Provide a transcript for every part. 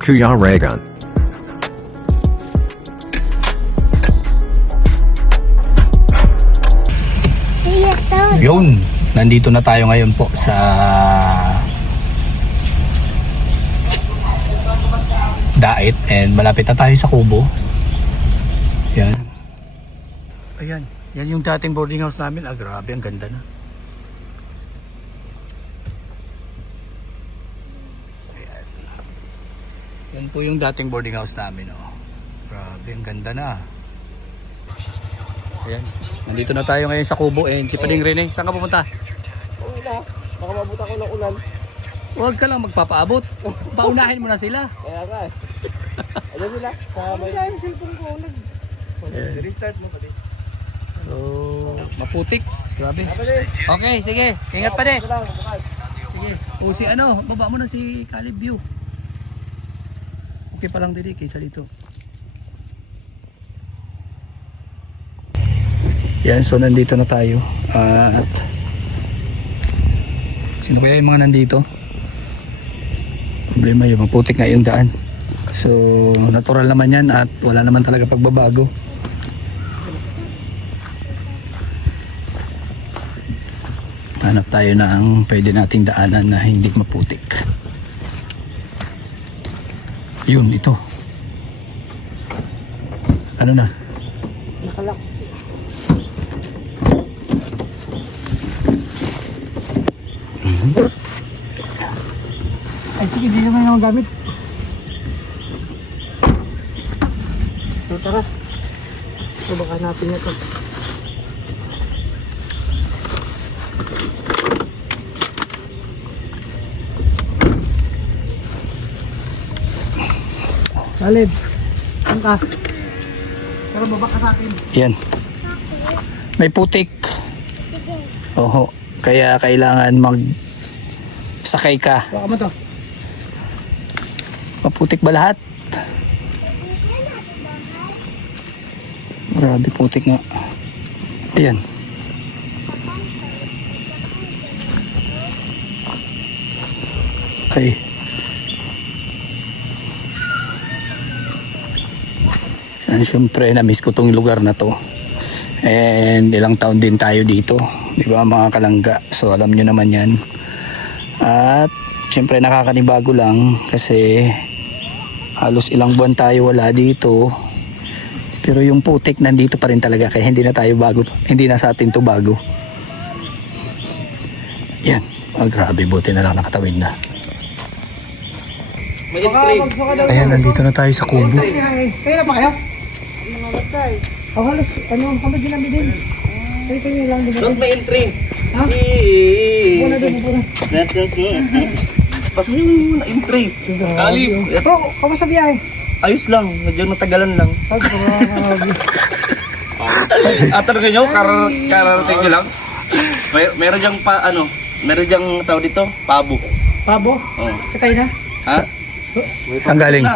Kuya Regan. Yun, nandito na tayo ngayon po sa Dait and malapit na tayo sa Kubo. Yan. Ayan, yan yung dating boarding house namin. Ah, grabe, ang ganda na. Ayan. Yan po yung dating boarding house namin. Oh. Grabe, ang ganda na. Ayan. Nandito na tayo ngayon sa Kubo and si Pading Rene. Saan ka pupunta? Wala. Baka mabuta ko ng ulan. Huwag ka lang magpapaabot. Paunahin mo na sila. Kaya nga. Ano sila? Sa may... Ano yung cellphone ko? Restart mo pati. So, maputik. Grabe. Okay, sige. Ingat pa din. Sige. O si ano, baba mo na si Caleb View. Okay pa lang dito kaysa dito. Yan, so nandito na tayo. At sino kaya yung mga nandito? Problema yun, maputik nga yung daan. So, natural naman yan at wala naman talaga pagbabago. Hanap tayo ng pwede nating daanan na hindi maputik. Yun, ito. Ano na? Nakalak. Ay sige, di naman ako gamit. So tara. So baka natin na ito. Salid. Saan ka? Tara, baba ka natin. Yan. May putik. Oho. Kaya kailangan sakay ka. Baka mo to. Maputik ba lahat? Grabe putik nga. Ayan. Ay. Yan, syempre na-miss ko tong lugar na to. And ilang taon din tayo dito. Di ba mga kalangga? So alam nyo naman yan. At syempre nakakanibago lang kasi halos ilang buwan tayo wala dito. Pero yung putik nandito pa rin talaga kaya hindi na tayo bago. Hindi na sa atin to bago. Yan. Oh, grabe, buti na lang nakatawid na. Ayan, nandito na tayo sa Kubo. Kaya pa kayo? Mga batay. Oh, halos, ano, kami ginamit din. Kaya lang din. Don't may entry. Ha? Muna din, muna. Pasahin mo na entry. Kalib. Ito, kamusta biyahe? Ayos lang. Medyo natagalan lang. Tanongin nyo, kararating nyo lang. Meron diyang meron diyang tao dito, pabo. Pabo? Oh. Katay na? Ha? Saan galing?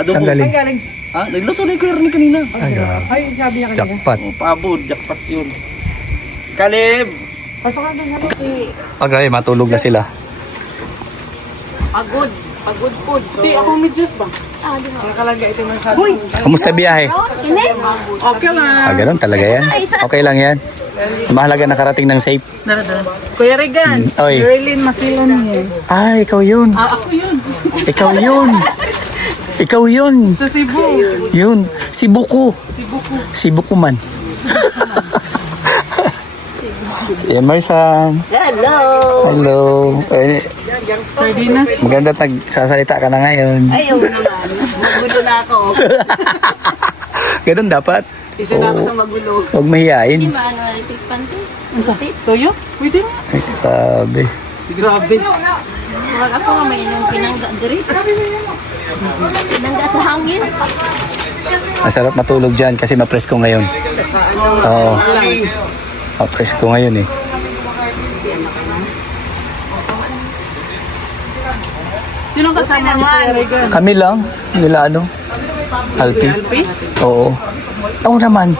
Adobo. Saan galing? Saan galing? Ha? Nagluto na yung kuya ni kanina. Ay, grabe. Ay, sabi niya kanina. Jackpot. Oh, pabo, jackpot yun. Kalib! Pasok ka doon, ano si... Okay, matulog na sila. Pagod. Pagod food. Hindi, ako medyas ba? Nakalangga ito yung masabi. Uy! Kamusta biyahe? Okay lang. Ganun talaga yan. Okay lang yan. Mahalaga nakarating ng safe. Kuya Regan, Oy. Berlin Makilon niya. Ah, ikaw yun. Ako yun. Ikaw yun. Ikaw yun. Sa Cebu. Yun. Si Buko. Si Buko man. Si Emerson. Hello! Hello. Eh, Sardinas. maganda nagsasalita ka na ngayon. Ayaw naman. Magulo na ako. Ganun dapat. Isa na ako sa magulo. Huwag mahihain. Ano sa? Toyo? Pwede nga. Ay, grabe. Grabe. Huwag ako nga may inyong pinangga diri. Pinangga sa hangin. Masarap matulog dyan kasi mapresko ngayon. Oo. Mapresko ngayon eh. Sino kasama mo, Kuya Regan? Kami lang. Nila ano? Alpi. Alpi? Oo. Ako naman.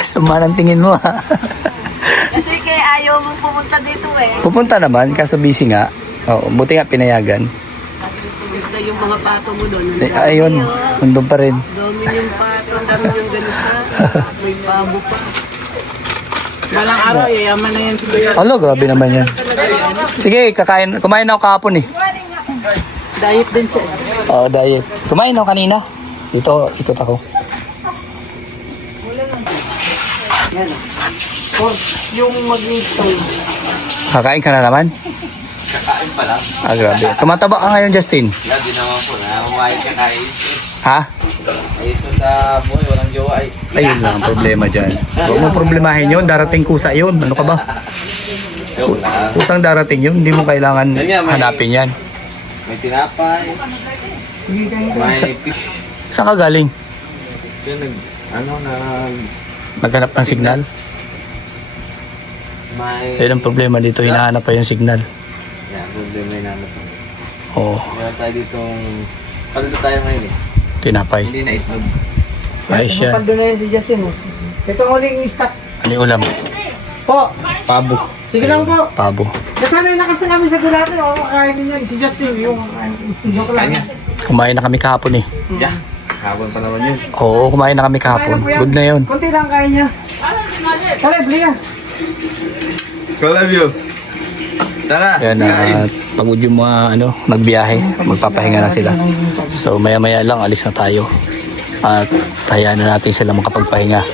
Sama ng tingin mo ha. Kasi kaya ayaw mong pumunta dito eh. Pupunta naman, kaso busy nga. Oo, buti nga pinayagan. Gusto yung mga pato mo doon. Ayun, nandun pa rin. Dami yung pato, dami yung ganisa. May babo pa. Balang araw, yayaman na yan si Kuya. Alo, grabe naman yan. Sige, kumain ako kahapon eh. Diet din siya. Oo, diet. Kumain ako kanina. Dito, ikot ako. Or yung mag-install. Kakain ka na naman? Kakain pa lang. Ah, grabe. Tumataba ka ngayon, Justin. Yan, di naman po. Nakakumain ka na Ha? ayos mo sa buhay. Walang jowa ay. Ayun lang ang problema dyan. Huwag mo problemahin yun. Darating kusa yun. Ano ka ba? Joke lang. Kusang darating yun. Hindi mo kailangan Yan nga, may- hanapin yan. May tinapay. May fish. Saan ka galing? Yan, Naghanap ng signal? may... Ayun ang problema dito. Hinahanap pa yung signal. Yan, problema yung nanap. Oo. Meron tayo ditong... Palito tayo ngayon eh. Tinapay. Hindi na itlog. Ayos yan. Napaldo na yan si Justin. Oh. Ito ang huling stock. Ano yung ulam? Po, Pabo. sige lang po. Pabo. Nasanay na kasi kami sa gulatin. O, kakain din yan. Si Justin, yung joke lang. Kumain na kami kahapon eh. Yeah. Habang pa naman yun. Oo, kumain na kami kahapon. Good na yun. Kunti lang kain niya. Kaleb, liya. I love you. Tara. Yan, pagod yung mga nagbiyahe. Magpapahinga na sila. So maya-maya lang alis na tayo. At hayaan na natin sila makapagpahinga.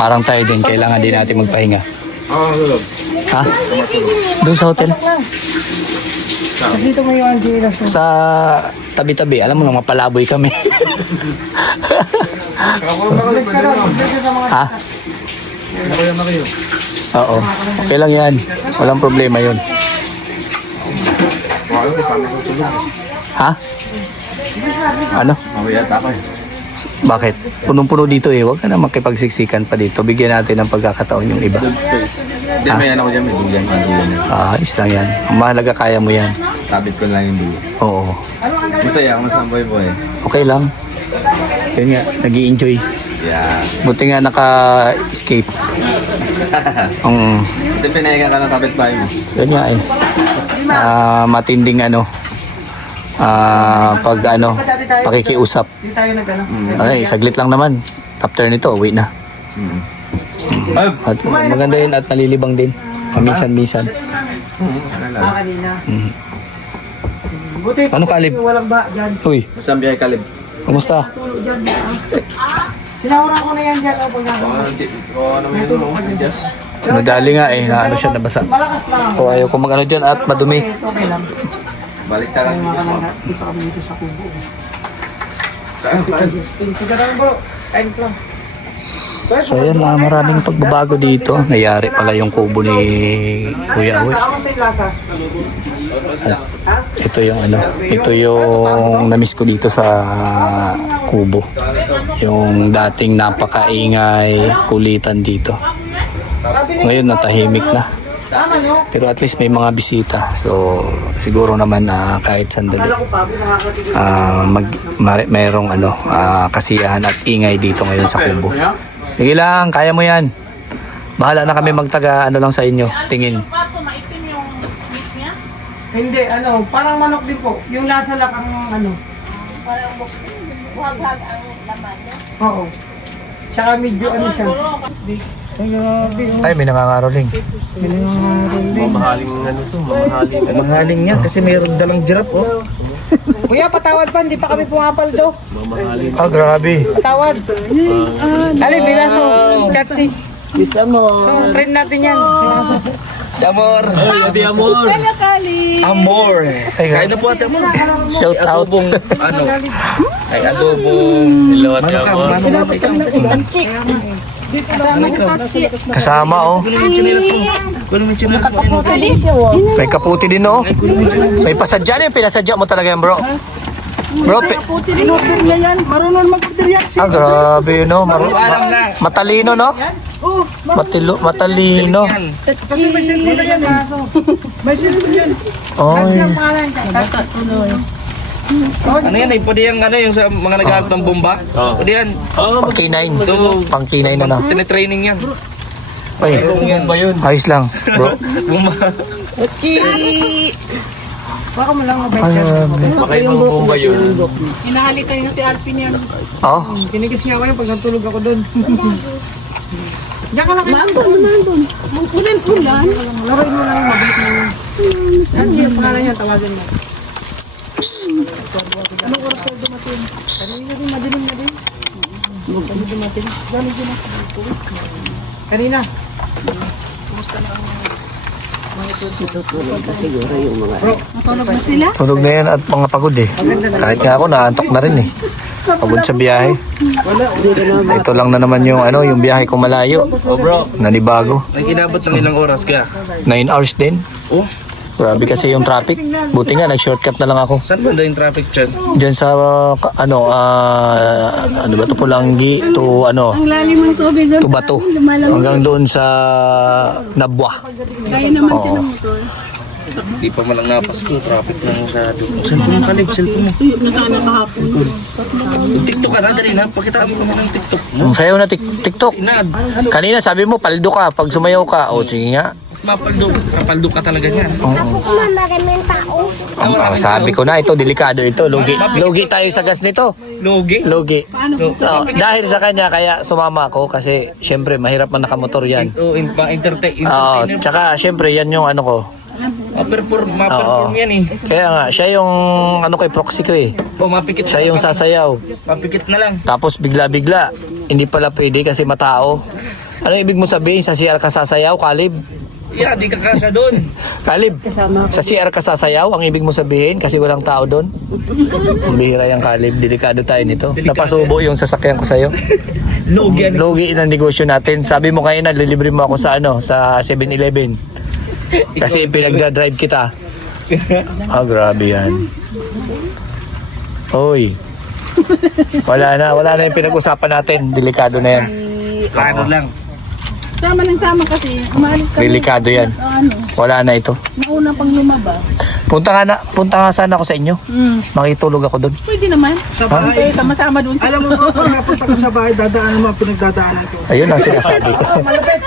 Parang tayo din, kailangan din natin magpahinga. Ha? Doon sa hotel? Kasi dito mo yung Angela. Sa tabi-tabi. Alam mo lang, mapalaboy kami. Alis ka doon. Alis ka sa mga... Ha? Oo. Okay lang yan. Walang problema yun. Ha? Ano? Mamaya tapay. Bakit? Punong-puno dito eh. Huwag ka na makipagsiksikan pa dito. Bigyan natin ng pagkakataon yung iba. Space. Hindi, may ano ko dyan. May duyan. Ayos lang yan. Ang mahalaga kaya mo yan. Sabit ko lang yung duyan. Oo. Masaya. Masaya boy. Okay lang. Yun nga, nag-i-enjoy. Yeah. Buti nga naka-escape. Ito pinahiga ka ng kapitbahay mo. Yun nga eh. Matinding pakikiusap. Hindi tayo nag-ano. Ay, saglit lang naman. After nito, uwi na. At maganda yun at nalilibang din. Paminsan-minsan. Kanina. Buti Ano, Kalib? walang ba dyan. Uy, Basta ang biyahe kalib. kumusta? Tulog dyan. Sinawuran ko na yan dyan. O, Ano mo yun? Just. Nadali nga eh, na siya nabasa. malakas lang. O ayaw ko mag dyan at madumi. Okay lang. Balik ka lang. Dito kami dito sa kubo. Sige lang bro. Kain ko lang. So yan na, maraming pagbabago dito. Nayari pala yung kubo ni Kuya Awe. Saka mo sa lasa. Ito yung namiss ko dito sa kubo. Yung dating napakaingay, kulitan dito. Ngayon natahimik na. Sama nyo. Pero at least may mga bisita. So siguro naman kahit sandali mayroong kasiyahan at ingay dito ngayon sa kubo. Sige lang, kaya mo yan. Bahala na kami magtaga lang sa inyo. Tingin. Hindi, parang manok din po. Yung lasa lang ang Parang buhag-hag ang laman niya. Oo. Tsaka medyo siya. Ay, grabe. Ay, may nangangaroling. Mamahaling to. Mamahaling. Mahaling niya kasi mayroong dalang giraffe oh. Kuya, patawad pa. Hindi pa kami pumapaldo. Ah, grabe. Patawad. Ali, bilaso. Katsi. Isa mo. Friend natin yan. Amor. Happy amor. Amor. Kain na po ate. Shout out. Ay adobong. Hello ate amor. Kasama oh. May kaputi din oh. May pasadya din. Pinasadya mo talaga yan bro. Bro, In-order niya yan. Marunong mag-order yan. grabe no. Matalino no. Matalino. Kasi may cellphone na yan. May cellphone yan. Oy. Ano yan eh? Pwede yung yung sa mga naghahanap ng bomba? Pwede yan. Pang K9. Pang K9 na. Tinitraining yan. Ay, ayos lang bro. Bomba. Baka mo lang mabait ka. Baka ibang bomba yun. Hinahalikan nga si Alpin yan. Oh, Tinigis niya ako yun pag natulog ako doon. Diyan ka lang. Nandun. Ulan-ulan. Laruin mo lang yung mabait na yun. Yan siya, pangalan niya, tawagan mo. Anong oras ka dumating? Kanina din, madilim na din. Kanina dumating. Dami din ako dito. Kanina. Tutulog na siguro yung mga... Matulog na sila. tulog na yan at mga pagod eh. Kahit nga ako, naantok na rin eh. Pagod sa biyahe. Ito lang na naman yung ano, yung biyahe ko malayo. Oh bro, Nanibago. nag-inabot ng ilang oras kaya? 9 hours din. Oh, Grabe kasi yung traffic. Buti nga, nag-shortcut na lang ako. saan ba yung traffic dyan? Diyan sa, ano ba ito, Pulanggi to, ano, Ang lalim ng tubig doon. to Bato. Lumalang. Hanggang doon sa Nabwa. Kaya naman siya ng motor. Di pa malang napas ko, traffic na masyado. Cellphone mo kalib, cellphone mo. Tuyok na sana kahapon. Yung TikTok ka na, dali na. Pakita mo naman ng TikTok mo. Sayaw na TikTok. Inad, Kanina sabi mo, paldo ka pag sumayaw ka. O, sige nga. mapaldo ka talaga niyan. Sabi ko na, ito, delikado ito. Lugi tayo sa gas nito. Logi? Lugi. Dahil sa kanya, kaya sumama ako kasi syempre mahirap man nakamotor yan. Oh, entertain. Oo, tsaka syempre yan yung ano ko. Ma-perform Oo. yan eh. Kaya nga, siya yung ano ko proxy ko eh. Oh, mapikit. Siya yung sasayaw. Mapikit na lang. Tapos bigla-bigla, hindi pala pwede kasi matao. Ano ibig mo sabihin, sa CR ka sasayaw, Kalib? Yeah, di ka kasya doon. Kalib, sa CR ka sasayaw, ang ibig mo sabihin kasi walang tao doon? Ang bihira yung Kalib, delikado tayo nito. Napasubo yung sasakyan ko sa'yo. Logi yan. Logi ng negosyo natin. Sabi mo kayo na, lilibre mo ako sa ano, sa 7-Eleven. Kasi pinagdadrive kita. Grabe yan. Hoy. Wala na yung pinag-usapan natin. Delikado na yan. Plano lang. Tama ng tama kasi. Umalis kami. Delikado yan. Ano, Wala na ito. nauna pang lumaba. Punta nga sana ako sa inyo. Makitulog ako doon. Pwede naman. Sa Tayo bahay. sama-sama doon. Alam mo bro, pag napunta ka sa bahay, dadaanan mo ang pinagdadaanan ko. Ayun ang sinasabi ko.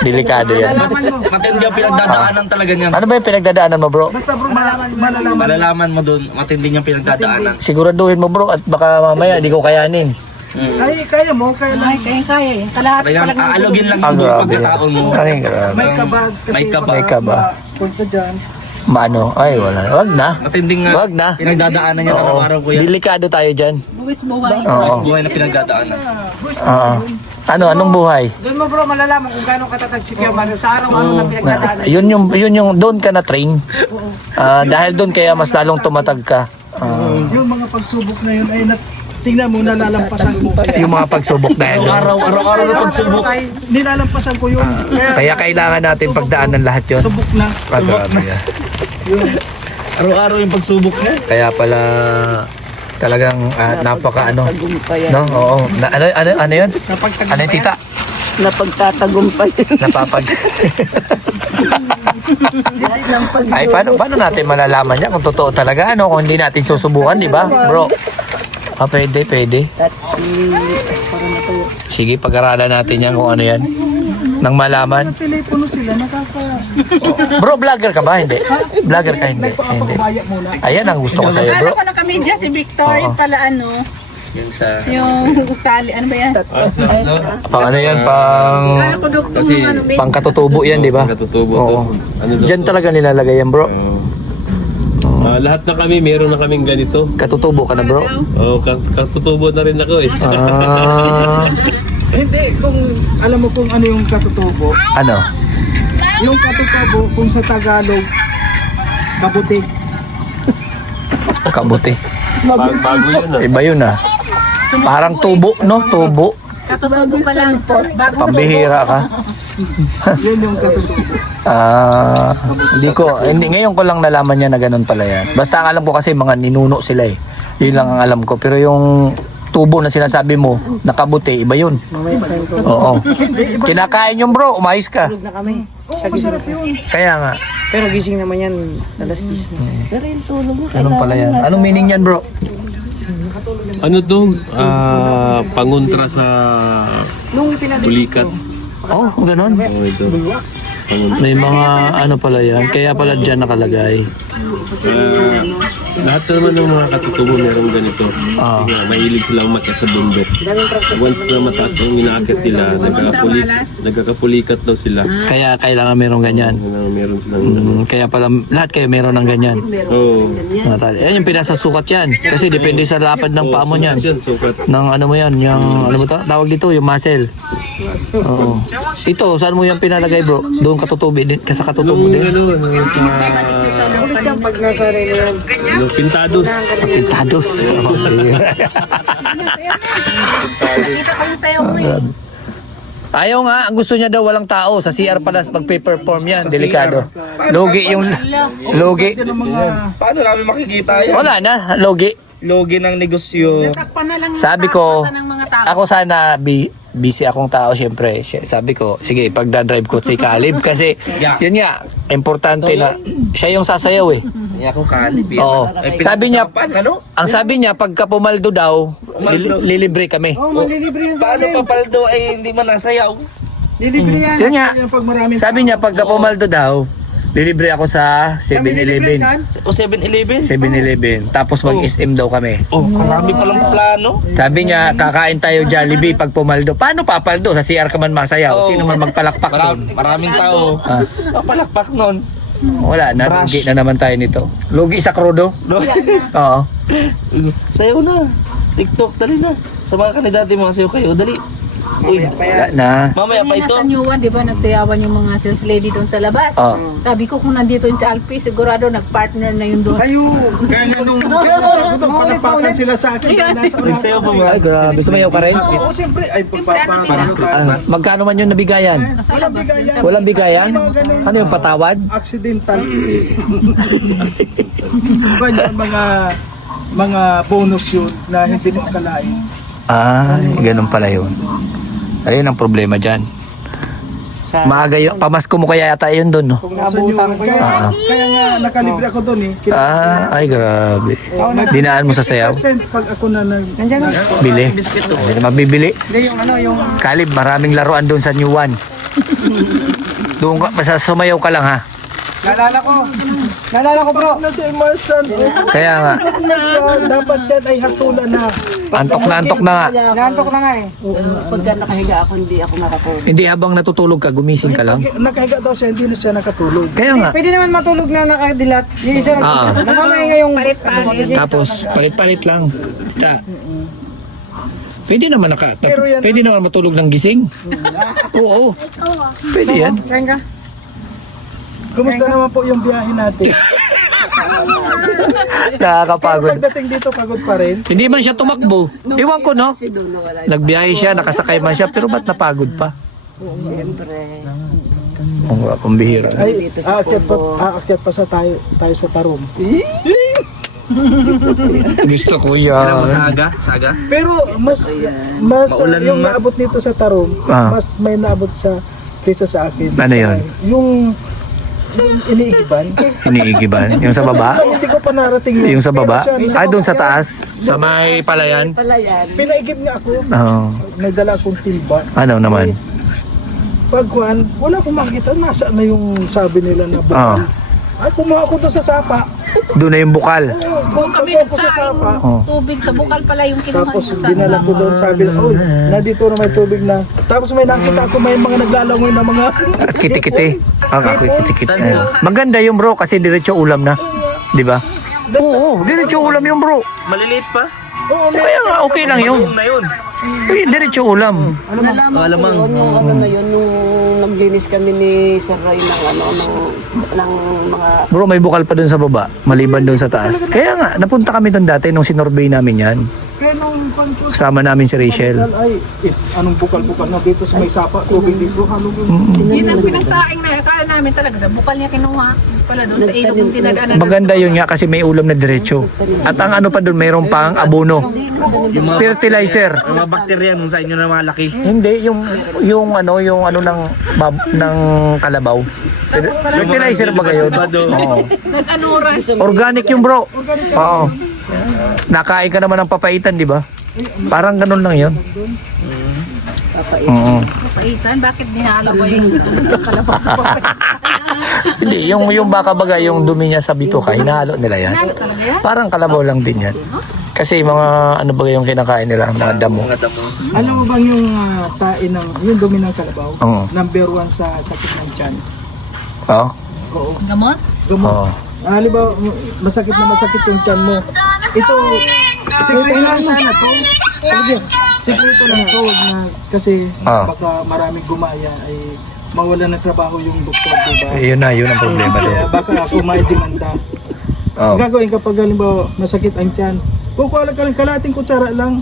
Delikado yan. Malaman mo. Matindi ang pinagdadaanan talaga niyan. Ano ba yung pinagdadaanan mo, bro? Basta bro, malalaman. Malalaman mo doon, matindi niyang pinagdadaanan. Siguraduhin mo, bro, at baka mamaya di ko kayanin. Ay, kaya mo, kaya lang. Ay, kaya eh. Kalahati Kaya pa lang. aalugin lang Ah, yung grabe. pagkataon mo. Ay, grabe. May kabag kasi May kaba. May kaba. Punta dyan. Maano? Ay, wala. Wag na. Matinding Wag na. pinagdadaanan niya Oo. araw-araw ko yan. Delikado tayo dyan. Buwis buhay. Oo. Buhay na pinagdadaanan. Oo. Anong buhay? Doon mo bro, malalaman kung gaano katatag si Kuya Manu sa araw-araw na pinagdadaanan. Yun yung doon ka na train. Dahil doon kaya mas lalong tumatag ka. Yung mga pagsubok na yun ay tingnan mo, nalalampasan ko. Yung mga pagsubok na yan. no? Araw-araw na pagsubok. Nilalampasan ko yun. Kaya kailangan natin pagdaanan lahat yun. Subok na. Grabe yan. Araw-araw yung pagsubok mo. Kaya pala talagang napaka ano. No? Oo. Ano yun? Ano yung tita? Napagtatagumpay. Napapag. Ay, paano natin malalaman niya kung totoo talaga? Ano, kung hindi natin susubukan, di ba? Bro. Pwede. Sige, pag-aralan natin yan kung ano yan. Nang malaman. Telepono sila, Bro, vlogger ka ba? Hindi. Vlogger ka? Hindi. Hindi. nakakabaya muna. Ayan ang gusto ko sa'yo, bro. Ano ko na kami dyan si Victor, Oo. yung pala ano, Yan sa... yung tali, ano ba yan? Pang ano yan, pang... Kala ko doktor ng ano, med. Pang katutubo yan, di ba? Katutubo Oo. to. Ano daw Diyan to? talaga nilalagay yan, bro. Lahat na kami, meron na kaming ganito. Katutubo ka na, bro. Oh, katutubo na rin ako eh. Hindi, kung alam mo kung ano yung katutubo. Ano? Yung katutubo, kung sa Tagalog, kabuti. Kabuti. Bago yun ah. Iba yun ah. Parang tubo, no? Tubo. Katutubo pa lang. Bago Pambihira ka. Yan yung katutubo. Hindi, ngayon ko lang nalaman niya na ganun pala yan. Basta ang alam ko kasi mga ninuno sila eh. Yun lang ang alam ko. Pero yung tubo na sinasabi mo, nakabuti, iba yun. Oo. Kinakain yung bro, umayos ka. Na kami. Oo, masarap yun. Kaya nga, Pero gising naman yan, alas 10 na. Pero yung tulog mo, ganun pala yan. Anong meaning yan, bro? Ano to? Pangontra sa Nung pinadala bulikat. Oh, ganun. Oh, ito. May mga ano pala yan. Kaya pala dyan nakalagay. Lahat naman ng mga katutubo meron ganito. Ah. Kasi nga, mahilig sila umakyat sa bundok. Once na mataas na yung inaakit nila, nagkakapulikat daw sila. Kaya kailangan meron ganyan. Meron silang Kaya pala lahat kayo meron ng ganyan. Oo. Yan yung pinasasukat yan. Kasi depende sa lapad ng paa mo yan. Yan, sukat. Ng ano mo yan, yung ano mo tawag dito, yung muscle. Oo. Ito, saan mo yung pinalagay bro? Doon katutubi din, sa katutubo din. Yung pintados. Pintados. Ayaw nga, ang gusto niya daw walang tao. Sa CR pala magpe-perform yan, delikado. Logi yung, logi. Paano namin makikita yan? Wala na, logi. Logi ng negosyo. Sabi ko, ako sana busy akong tao syempre. Sabi ko, sige, pagdadrive ko si Caleb kasi yun nga, importante na siya yung sasayaw eh. Ako kalib yan. Oo. Sabi niya, ano? ang sabi niya, pagka pumaldo daw, lilibre kami. Oh, malilibre yan sa Paano amin. pa paldo ay hindi man nasayaw? Lilibre yan. Siya nga, Yung pag maraming sabi niya, pagka pumaldo daw, lilibre ako sa 7-Eleven. O 7-Eleven? 7-Eleven. Tapos mag-SM daw kami. Oh, marami palang plano. Sabi niya, kakain tayo Jollibee pag pumaldo. Paano papaldo? Sa CR ka man masayaw. Sino man magpalakpak doon? Maraming tao. Ah. Papalakpak nun. Wala na, lugi na naman tayo nito. Lugi sa krudo? Oo. Sayaw na. TikTok, dali na. Sa mga kandidato mga sayaw kayo, dali. Uy, Wala na. mamaya pa ito. Sa New One, di ba, nagsayawan yung mga sales lady doon sa labas. Oo. Sabi ko kung nandito yung si Alpi, sigurado nag-partner na yun doon. Ayun. Kaya nga nung panapakan sila sa akin. Nasa una. Nagsayaw pa ba? Ay, grabe. Sumayaw ka rin? Oo, siyempre. Ay, pagpapakalo tayo. Magkano man yung nabigayan? Walang bigayan. Walang bigayan? Ano yung patawad? Accidental. Iba yung mga bonus yun na hindi mo akalain. Ah, ganun pala yun. Ayun ang problema dyan. Maaga yun. Pamasko mo kaya yata yun doon, no? Nabutan ko kaya nga nakalibre ako doon eh. Ay grabe. Dinaan mo sa sayaw? Pag ako na Bili. Hindi na mabibili. Kalib, maraming laruan doon sa New One. Doon ka, basta sumayaw ka lang ha. Nalala ko bro. Na si Emerson. Kaya nga, Dapat yan ay hatulan na. antok na nga. Nantok na nga eh. Pagka nakahiga ako, hindi ako nakatulog. Hindi habang natutulog ka, gumising ka lang. Nakahiga daw siya, hindi na siya nakatulog. Kaya nga. Pwede naman matulog na nakadilat. Yung isa nakamahinga yung palit-palit. Tapos, palit-palit lang. Pwede naman pwede naman matulog ng gising. Oo. Pwede yan. Kain ka? Kumusta naman po yung biyahe natin? Nakakapagod. Pagdating dito, pagod pa rin. Hindi man siya tumakbo. Iwan ko, no? Nagbiyahe siya, nakasakay man siya, pero ba't napagod pa? Siyempre. Ang pambihira. Ay, aakyat pa sa tayo sa Tarom. Gusto ko yan. Saga? Pero mas yung naabot nito sa Tarom, mas may naabot siya kaysa sa akin. Ano yun? Yung iniigiban. Iniigiban? Yung sa baba? Hindi ko pa narating yun. Yung sa baba? Pero siya, Ay, doon sa taas? Sa may palayan? pinaigib niya ako. Oo. May dala akong timba. Ano naman? Pagkuhan, wala akong makikita. Nasa na yung sabi nila na bukal. Ay, kumuha ko doon sa sapa. Doon na yung bukal. Kung kami ko sa sapa. Tubig sa bukal pala yung kinuha. Tapos dinala ko doon, sabi na, oh, nandito na may tubig na. Tapos may nakita ko may mga naglalangoy na mga Kiti-kiti. Kiti-kiti. Maganda yung bro kasi diretso ulam na. Di ba? Oo, diretso ulam yung bro. Maliliit pa? Oo, Kaya nga, okay lang yun. Na yun. Diretso ulam. Alamang ko yung ano na yun, nung naglinis kami ni Saray ng mga... Bro, may bukal pa dun sa baba. Maliban dun sa taas. Kaya nga, napunta kami dun dati nung sinurbay namin yan. kaya nung pagkuhan, Kasama namin si Rachel. ay, anong bukal-bukal na dito sa may sapa, tubig dito, halong Yun ang pinagsaing na akala namin talaga sa bukal niya kinuha. Pala doon sa ilog yung dinadaanan. Maganda yun nga kasi may ulam na diretso. At ang ano pa dun, mayroon pang abono. Fertilizer. Ang mga bakterya nung sa inyo na malaki. Hindi, yung ano ng kalabaw. Fertilizer ba gayon? Oo. Nag-ano oras. Organic yung bro. Oo. Nakain ka naman ng papaitan, di ba? Parang ganun lang yun. Oo. Paitan, bakit dinalo ba yung kalabaw? Hindi, yung baka baga, yung dumi niya sa bituka, hinahalo nila yan. Parang kalabaw lang din yan. Kasi mga ano ba yung kinakain nila, mga damo. Alam mo bang yung tae ng, yung dumi ng kalabaw? Oo. Number 1 sa sakit ng tiyan. Oo. Oo. Gamot? Gamot. Oo. Halimbawa, masakit na masakit yung tiyan mo. Ito, sikreto lang na to. Sikreto lang to, wag na, kasi baka maraming gumaya ay mawala ng trabaho yung doktor, diba? Yun ang problema doon. Kaya baka ako may demanda. Oo. Gagawin kapag halimbawa masakit ang tiyan, kukuha ka ng kalating kutsara lang.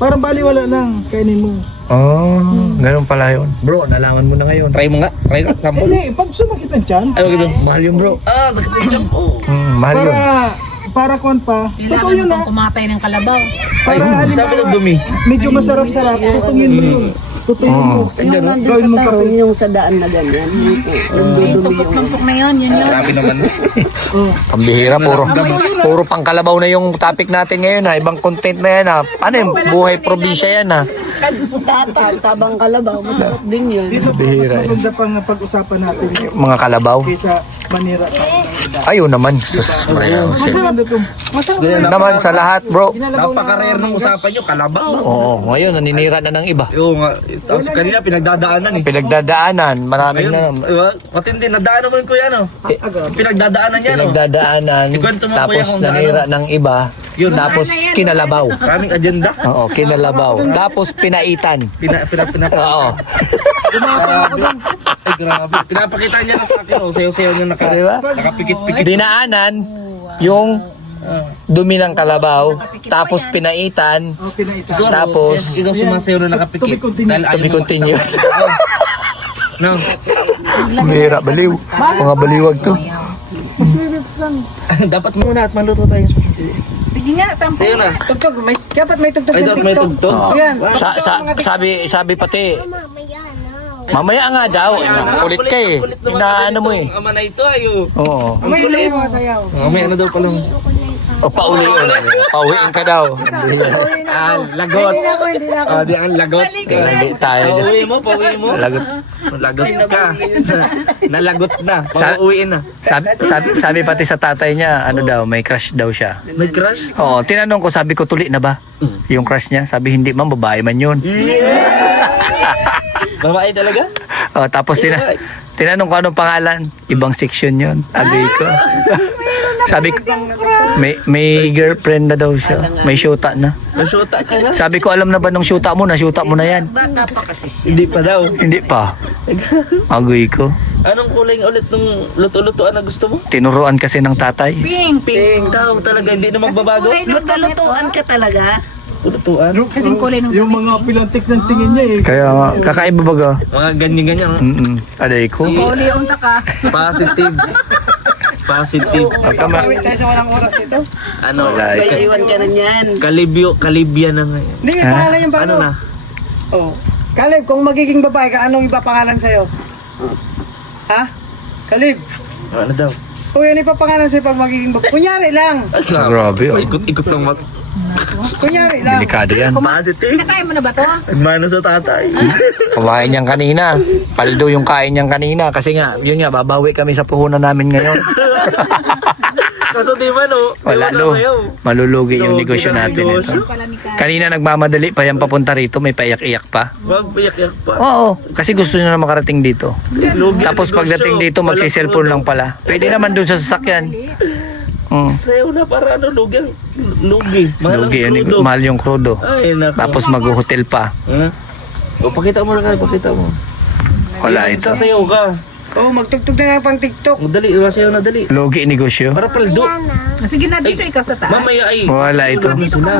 Parang baliwala lang, kainin mo. Oh, ganun pala yun. Bro, nalaman mo na ngayon. Try mo nga. Try nga. Sample. Hindi, pag sumakit ang tiyan, Ano gito? Mahal yun, bro. Sakit yung jump. Oh. Mahal yun. para kon pa, totoo yun Kailangan kumatay ng kalabaw. Para Sabi ng dumi. medyo masarap-sarap, tutungin mo yun. Tutungin mo. Yung nandun sa taon, yung sa daan na ganyan. Yung dudumi yung... Tumpok-tumpok na yun, yun yun. Grabe naman. Pambihira, puro pangkalabaw na yung topic natin ngayon ha. Ibang content na yan ha. Ano yung buhay probinsya yan ha. Tabang kalabaw, masarap din yun. Dito po, mas maganda pang pag-usapan natin Mga kalabaw. kaysa manira pa. Ayaw naman. Sus, Maria Jose. Maganda to. Naman sa lahat bro. Napaka-rare ng usapan nyo. Kalabaw. Oo, ngayon naninira na ng iba. Oo nga. Tapos kanina pinagdadaanan eh. Pinagdadaanan, maraming na. Diba? Matindi. Nadaan naman ko yan oh. Pinagdadaanan yan oh. Pinagdadaanan, Ikwento mo, tapos kuya, kung nanira ng iba, Yun. tapos kinalabaw. Maraming agenda. Oo, kinalabaw. Tapos pinaitan. Pina. Oo. Ay grabe. Pinapakita niya na sa akin oh. Sayo-sayo niya Diba? nakapikit-pikit. Dinaanan yung dumi ng kalabaw, tapos pinaitan, O, pinaita. tapos Ikaw sumasayo na nakapikit. To be continued. Dahil to be ayaw mo continuous. No. Bihira, baliw. Mga baliwag to. Dapat muna at maluto tayo. Sige nga, tampo. Sayo na. Tugtog, dapat may tugtog Ay, ng dapat may TikTok. tugtog. Yan. Sabi pati, mamaya nga daw. Kulit ka eh. Inaano mo eh. Ang ama na ito ayo. Oo. May ulit mo sayaw. Mamaya na daw pala. O pauliin. Pauwiin ka daw. Lagot. Hindi na ako. Di ang lagot. Hindi tayo dyan. Pauwi mo. Lagot. Lagot ka. Nalagot na. Pauwiin na. Sabi pati sa tatay niya, ano daw, may crush daw siya. May crush? Oo, tinanong ko, sabi ko, tuli na ba? Yung crush niya, sabi hindi man, babae man yun. Babae talaga? Oh, tapos tinanong ko anong pangalan, ibang section yun. Sabi ko. Sabi ko, may girlfriend na daw siya. May syuta na. Masyota ka na? Sabi ko, alam na ba nung syuta mo na yan? Bata pa kasi siya. Hindi pa daw. Hindi pa. Agoy ko. Anong kulay ulit nung luto-lutoan na gusto mo? Tinuruan kasi ng tatay. Pink. Pink daw talaga. Hindi na magbabago. Luto-lutuan ka talaga. Lutuan. Kasing kulay ng Yung mga pilantik ng tingin niya eh. Kaya nga, kakaiba baga. Mga ganyan-ganyan. Aday ko. kulay yung taka. Positive. Positive. Pagkama. Tayo sa walang oras ito. Ano? Wala. Iwan ka na niyan. Kalibya na ngayon. Hindi, may pangalan yung bago. Ano na? Oh. Kalib, kung magiging babae ka, anong ipapangalan sa'yo? Ha? Kalib, Ano daw? kung yun ipapangalan sa'yo pag magiging babae. Kunyari lang. Grabe, oh. Ikot-ikot lang mat. Kunyari lang. Delikado yan. Positive. Kinakain mo na ba to? Mano sa tatay. Kumain niyang kanina. Paldo yung kain niyang kanina. Kasi nga, yun nga, babawi kami sa puhunan namin ngayon. Kaso di man oh. Wala lo. Malulugi yung negosyo natin ito. Kanina nagmamadali pa yan papunta rito. May paiyak-iyak pa. Wag piyak-yak pa. Oo. Kasi gusto niya na makarating dito. Lugi Tapos ang pagdating negosyo. dito, magsi-cellphone lang pala. Pwede naman dun sa sasakyan. Sayo na para ano, lugi. Lugi. Mahal ang Lugi, crudo. mahal yung crudo. Ay, nako. Tapos mag-hotel pa. Ha? O, pakita mo na ka, pakita mo. Wala ito. Sasayaw ka. Oh, magtugtog na nga pang TikTok. O, dali, sasayaw na dali. Lugi negosyo. Para paldo. Sige na, dito ikaw sa taas. Mamaya ay. Wala ito. Na sila.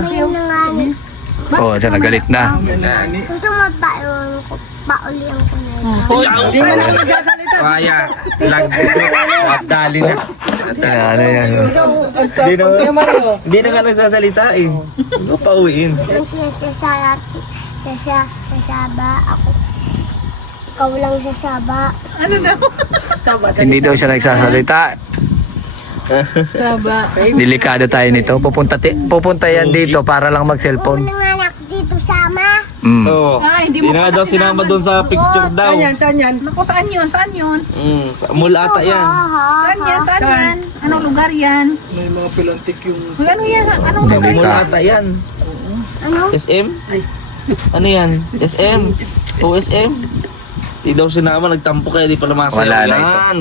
Oo, siya nagalit na. Gusto mo paulihan ko na yun. Hindi man ako nagsasalita. Kaya, dali na. Ano yan? Hindi na nga nagsasalita eh. Ano pauwiin? Sasaba ako. Ikaw lang sasaba. Ano daw? Hindi daw siya nagsasalita. Saba. Delikado tayo nito. Pupunta yan dito para lang mag-cellphone. Nanganak dito sama. Oo. Ay, Hindi na daw sinama doon sa picture daw. Saan yan? Naku, saan yun? Saan yun? Sa mall ata yan. Saan yan? Saan yan? Anong lugar yan? May mga pilantik yung... Uy, ano yan? Anong Sa lugar mall yan? ata yan. Ano? SM? Ano yan? SM? OSM? Hindi daw sinama, nagtampo kaya di pala masayaw Wala na yan.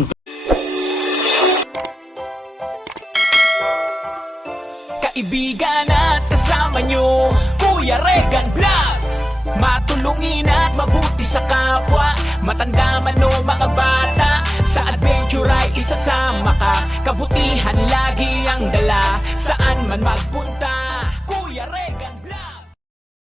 Kaibigan at kasama nyo, Kuya Regan Vlog. Matulungin at mabuti sa kapwa, matanda man o mga bata, sa adventure ay isasama ka. Kabutihan lagi ang dala, saan man magpunta.